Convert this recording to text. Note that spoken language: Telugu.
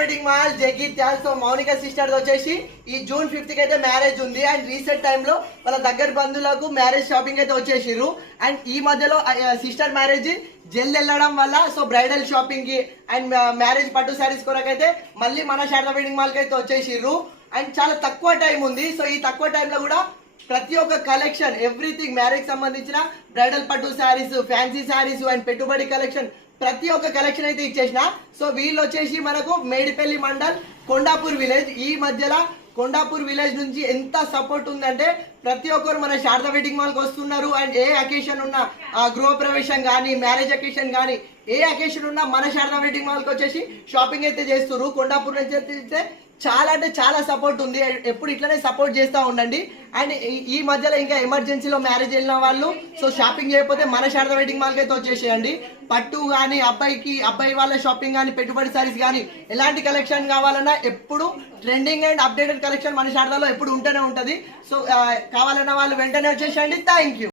Wedding mall Jagtial. So Mounika sister వచ్చేసి ఈ జూన్ 5th కి అయితే మ్యారేజ్ ఉంది అండ్ రీసెంట్ టైంలో వాళ్ళ దగ్గర బంధువులకు మ్యారేజ్ షాపింగ్ అయితే వచ్చేసిర్రు. అండ్ ఈ మధ్యలో సిస్టర్ మ్యారేజ్ జల్ది వెళ్ళడం వల్ల సో బ్రైడల్ షాపింగ్ కి అండ్ మ్యారేజ్ పట్టు శారీస్ కొరకైతే మళ్ళీ మన శారదా వెడ్డింగ్ మాల్ కి అయితే వచ్చేసిర్రు. అండ్ చాలా తక్కువ టైం ఉంది. సో ఈ తక్కువ టైంలో కూడా ప్రతి ఒక్క కలెక్షన్ ఎవ్రీథింగ్ మ్యారేజ్ సంబంధించిన బ్రైడల్ పట్టు శారీస్, ఫ్యాన్సీ శారీస్ అండ్ పెట్టుబడి కలెక్షన్ ప్రతి ఒక్క కలెక్షన్ అయితే ఇచ్చేసిన. సో వీళ్ళు వచ్చేసి మనకు మేడిపల్లి మండల్ కొండాపూర్ విలేజ్. ఈ మధ్యలో కొండాపూర్ విలేజ్ నుంచి ఎంత సపోర్ట్ ఉందంటే ప్రతి ఒక్కరు మన శారదా వెడ్డింగ్ మాల్ కి వస్తున్నారు. అండ్ ఏ అకేషన్ ఉన్నా, గృహ ప్రవేశం కానీ, మ్యారేజ్ అకేషన్ కానీ, ఏ అకేషన్ ఉన్నా మన శారదా వెడ్డింగ్ మాల్ కి వచ్చేసి షాపింగ్ అయితే చేస్తున్నారు. కొండాపూర్ నుంచి అయితే చాలా అంటే చాలా సపోర్ట్ ఉంది. ఎప్పుడు ఇట్లనే సపోర్ట్ చేస్తూ ఉండండి. అండ్ ఈ మధ్యలో ఇంకా ఎమర్జెన్సీలో మ్యారేజ్ వెళ్ళిన వాళ్ళు సో షాపింగ్ చేయకపోతే మన శారదా వెడ్డింగ్ మాల్కి అయితే వచ్చేసేయండి. పట్టు కానీ, అబ్బాయి వాళ్ళ షాపింగ్ కానీ, పెట్టుబడి సారీస్ కానీ ఎలాంటి కలెక్షన్ కావాలన్నా ఎప్పుడు ట్రెండింగ్ అండ్ అప్డేటెడ్ కలెక్షన్ మన శారదాలో ఎప్పుడు ఉంటూనే ఉంటుంది. సో కావాలన్న వాళ్ళు వెంటనే వచ్చేసేయండి. Thank you.